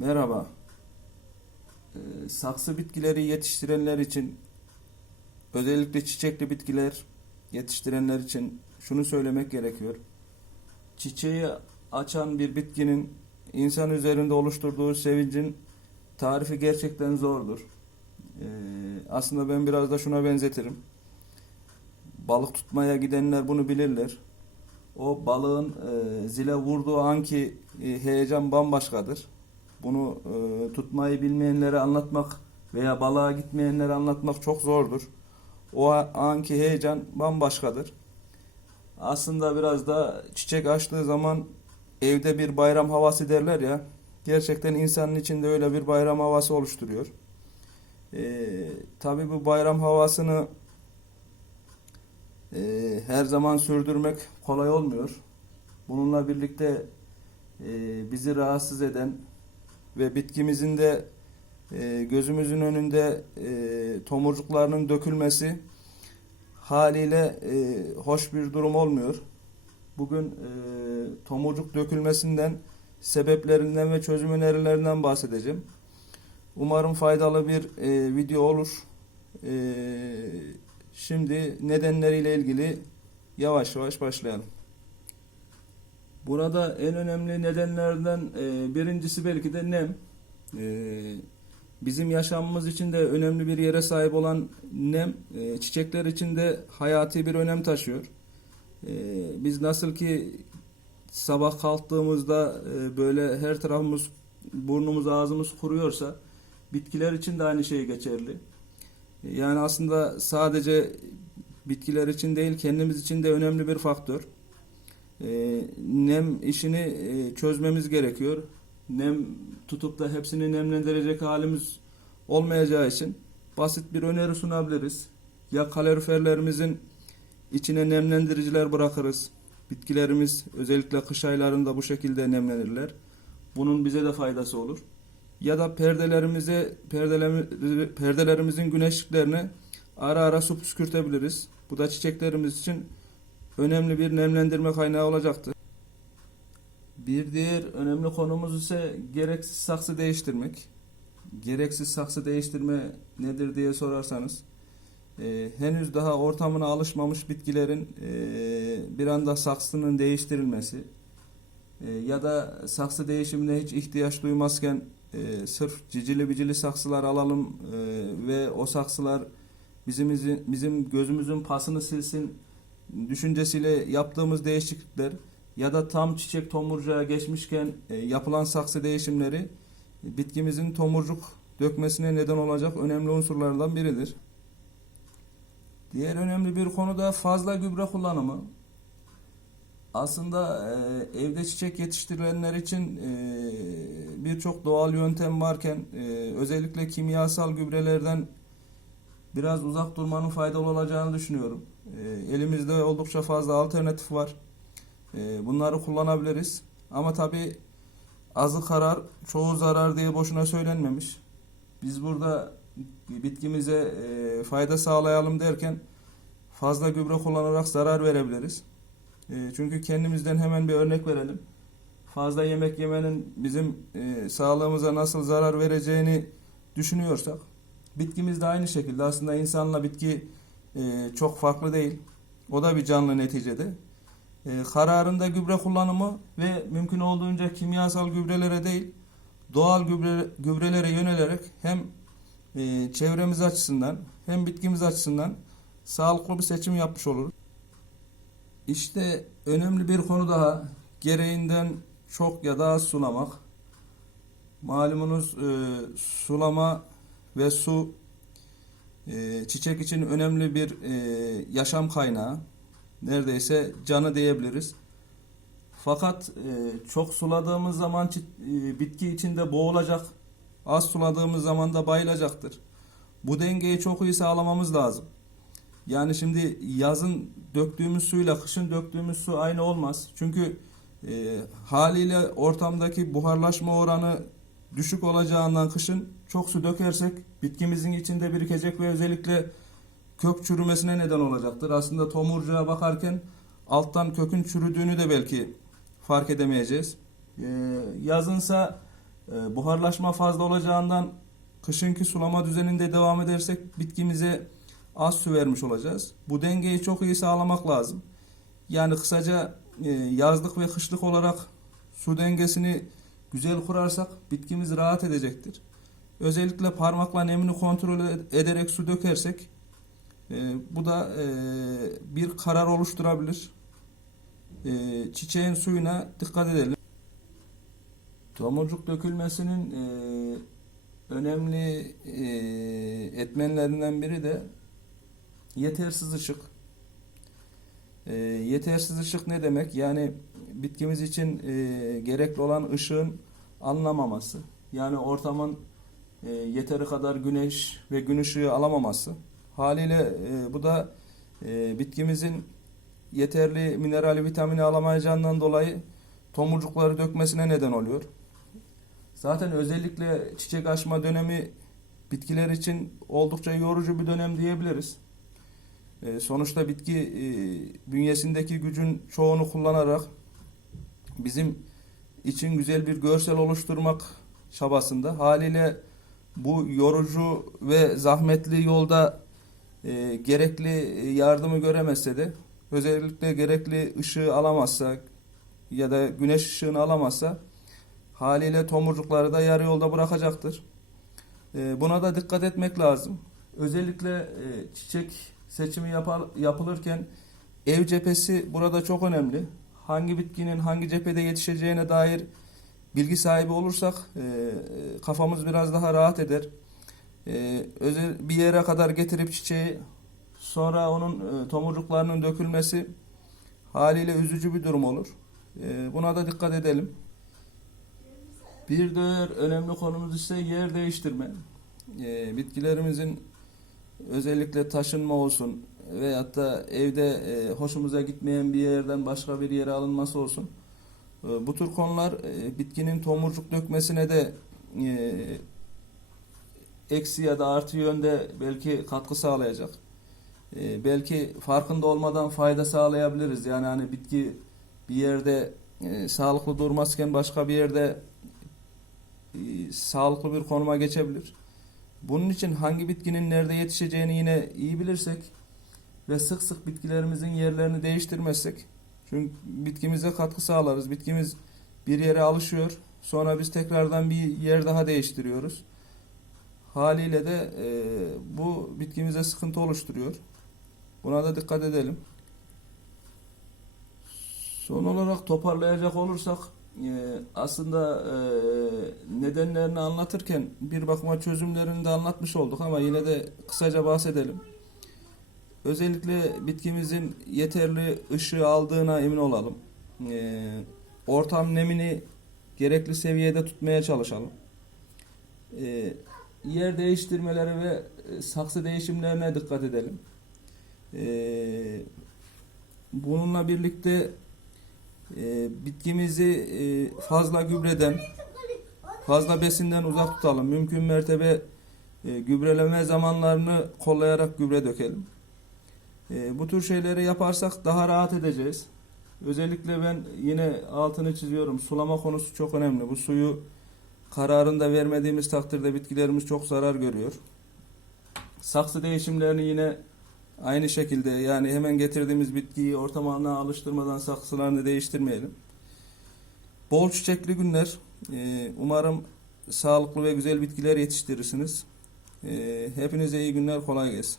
Merhaba. Ee, saksı bitkileri yetiştirenler için özellikle çiçekli bitkiler yetiştirenler için şunu söylemek gerekiyor. Çiçeği açan bir bitkinin insan üzerinde oluşturduğu sevincin tarifi gerçekten zordur. Ee, aslında ben biraz da şuna benzetirim. Balık tutmaya gidenler bunu bilirler. O balığın e, zile vurduğu anki e, heyecan bambaşkadır. Bunu e, tutmayı bilmeyenlere anlatmak veya balığa gitmeyenlere anlatmak çok zordur. O anki heyecan bambaşkadır. Aslında biraz da çiçek açtığı zaman evde bir bayram havası derler ya. Gerçekten insanın içinde öyle bir bayram havası oluşturuyor. E, tabii bu bayram havasını e, her zaman sürdürmek kolay olmuyor. Bununla birlikte e, bizi rahatsız eden ve bitkimizin de e, gözümüzün önünde e, tomurcuklarının dökülmesi haliyle e, hoş bir durum olmuyor. Bugün e, tomurcuk dökülmesinden, sebeplerinden ve çözüm önerilerinden bahsedeceğim. Umarım faydalı bir e, video olur. E, şimdi nedenleriyle ilgili yavaş yavaş başlayalım. Burada en önemli nedenlerden e, birincisi belki de nem. E, bizim yaşamımız için de önemli bir yere sahip olan nem e, çiçekler için de hayati bir önem taşıyor. Biz nasıl ki sabah kalktığımızda böyle her tarafımız burnumuz ağzımız kuruyorsa bitkiler için de aynı şey geçerli. Yani aslında sadece bitkiler için değil kendimiz için de önemli bir faktör. E, nem işini e, çözmemiz gerekiyor. Nem tutup da hepsini nemlendirecek halimiz olmayacağı için basit bir öneri sunabiliriz. Ya kaloriferlerimizin içine nemlendiriciler bırakırız. Bitkilerimiz özellikle kış aylarında bu şekilde nemlenirler. Bunun bize de faydası olur. Ya da perdelerimize perdelerimi- perdelerimizin güneşliklerine ara ara su püskürtebiliriz. Bu da çiçeklerimiz için önemli bir nemlendirme kaynağı olacaktır. Bir diğer önemli konumuz ise gereksiz saksı değiştirmek. Gereksiz saksı değiştirme nedir diye sorarsanız, e, henüz daha ortamına alışmamış bitkilerin e, bir anda saksının değiştirilmesi e, ya da saksı değişimine hiç ihtiyaç duymazken e, sırf cicili bicili saksılar alalım e, ve o saksılar bizim bizim gözümüzün pasını silsin düşüncesiyle yaptığımız değişiklikler ya da tam çiçek tomurcuğa geçmişken e, yapılan saksı değişimleri e, bitkimizin tomurcuk dökmesine neden olacak önemli unsurlardan biridir. Diğer önemli bir konu da fazla gübre kullanımı. Aslında e, evde çiçek yetiştirilenler için birçok doğal yöntem varken özellikle kimyasal gübrelerden biraz uzak durmanın faydalı olacağını düşünüyorum. E, elimizde oldukça fazla alternatif var. E, bunları kullanabiliriz. Ama tabi azı karar, çoğu zarar diye boşuna söylenmemiş. Biz burada bitkimize e, fayda sağlayalım derken fazla gübre kullanarak zarar verebiliriz. E, çünkü kendimizden hemen bir örnek verelim. Fazla yemek yemenin bizim e, sağlığımıza nasıl zarar vereceğini düşünüyorsak, bitkimiz de aynı şekilde aslında insanla bitki e, çok farklı değil. O da bir canlı neticede. E, kararında gübre kullanımı ve mümkün olduğunca kimyasal gübrelere değil, doğal gübre, gübrelere yönelerek hem e, çevremiz açısından hem bitkimiz açısından sağlıklı bir seçim yapmış oluruz. İşte önemli bir konu daha. Gereğinden çok ya da az sulamak. Malumunuz e, sulama ve su e, çiçek için önemli bir e, yaşam kaynağı. Neredeyse canı diyebiliriz. Fakat e, çok suladığımız zaman e, bitki içinde boğulacak. Az suladığımız zaman da bayılacaktır. Bu dengeyi çok iyi sağlamamız lazım. Yani şimdi yazın döktüğümüz suyla kışın döktüğümüz su aynı olmaz. Çünkü e, haliyle ortamdaki buharlaşma oranı düşük olacağından kışın çok su dökersek bitkimizin içinde birikecek ve özellikle kök çürümesine neden olacaktır. Aslında tomurcuğa bakarken alttan kökün çürüdüğünü de belki fark edemeyeceğiz. E, yazınsa E, buharlaşma fazla olacağından kışınki sulama düzeninde devam edersek bitkimize az su vermiş olacağız. Bu dengeyi çok iyi sağlamak lazım. Yani kısaca e, yazlık ve kışlık olarak su dengesini güzel kurarsak bitkimiz rahat edecektir. Özellikle parmakla nemini kontrol ed- ederek su dökersek e, bu da e, bir karar oluşturabilir. E, çiçeğin suyuna dikkat edelim. Tomurcuk dökülmesinin e, önemli e, etmenlerinden biri de yetersiz ışık. E, yetersiz ışık ne demek? Yani bitkimiz için e, gerekli olan ışığın alınamaması. Yani ortamın e, yeteri kadar güneş ve gün ışığı alamaması. Haliyle e, bu da e, bitkimizin yeterli minerali vitamini alamayacağından dolayı tomurcukları dökmesine neden oluyor. Zaten özellikle çiçek açma dönemi bitkiler için oldukça yorucu bir dönem diyebiliriz. E, sonuçta bitki e, bünyesindeki gücün çoğunu kullanarak bizim için güzel bir görsel oluşturmak çabasında. Haliyle bu yorucu ve zahmetli yolda e, gerekli yardımı göremezse de özellikle gerekli ışığı alamazsa ya da güneş ışığını alamazsa haliyle tomurcukları da yarı yolda bırakacaktır. E, buna da dikkat etmek lazım. Özellikle e, çiçek seçimi yapar, yapılırken ev cephesi burada çok önemli. Hangi bitkinin hangi cephede yetişeceğine dair bilgi sahibi olursak e, kafamız biraz daha rahat eder. E, özel bir yere kadar getirip çiçeği sonra onun e, tomurcuklarının dökülmesi haliyle üzücü bir durum olur. E, buna da dikkat edelim. Bir diğer önemli konumuz ise yer değiştirme. E, bitkilerimizin özellikle taşınma olsun veyahut da evde e, hoşumuza gitmeyen bir yerden başka bir yere alınması olsun. E, bu tür konular e, bitkinin tomurcuk dökmesine de e, eksi ya da artı yönde belki katkı sağlayacak. E, belki farkında olmadan fayda sağlayabiliriz. Yani hani bitki bir yerde e, sağlıklı durmazken başka bir yerde e, sağlıklı bir konuma geçebilir. Bunun için hangi bitkinin nerede yetişeceğini yine iyi bilirsek ve sık sık bitkilerimizin yerlerini değiştirmezsek çünkü bitkimize katkı sağlarız. Bitkimiz bir yere alışıyor. Sonra biz tekrardan bir yer daha değiştiriyoruz. Haliyle de e, bu bitkimize sıkıntı oluşturuyor. Buna da dikkat edelim. Son olarak toparlayacak olursak e, aslında e, nedenlerini anlatırken bir bakıma çözümlerini de anlatmış olduk ama yine de kısaca bahsedelim. Özellikle bitkimizin yeterli ışığı aldığına emin olalım. E, ortam nemini gerekli seviyede tutmaya çalışalım. E, yer değiştirmeleri ve e, saksı değişimlerine dikkat edelim. E, bununla birlikte e, bitkimizi e, fazla gübreden, fazla besinden uzak tutalım. Mümkün mertebe gübreleme zamanlarını kollayarak gübre dökelim. E, bu tür şeyleri yaparsak daha rahat edeceğiz. Özellikle ben yine altını çiziyorum. Sulama konusu çok önemli. Bu suyu kararında vermediğimiz takdirde bitkilerimiz çok zarar görüyor. Saksı değişimlerini yine aynı şekilde yani hemen getirdiğimiz bitkiyi ortamına alıştırmadan saksılarını değiştirmeyelim. Bol çiçekli günler. Ee, umarım sağlıklı ve güzel bitkiler yetiştirirsiniz. Ee, hepinize iyi günler, kolay gelsin.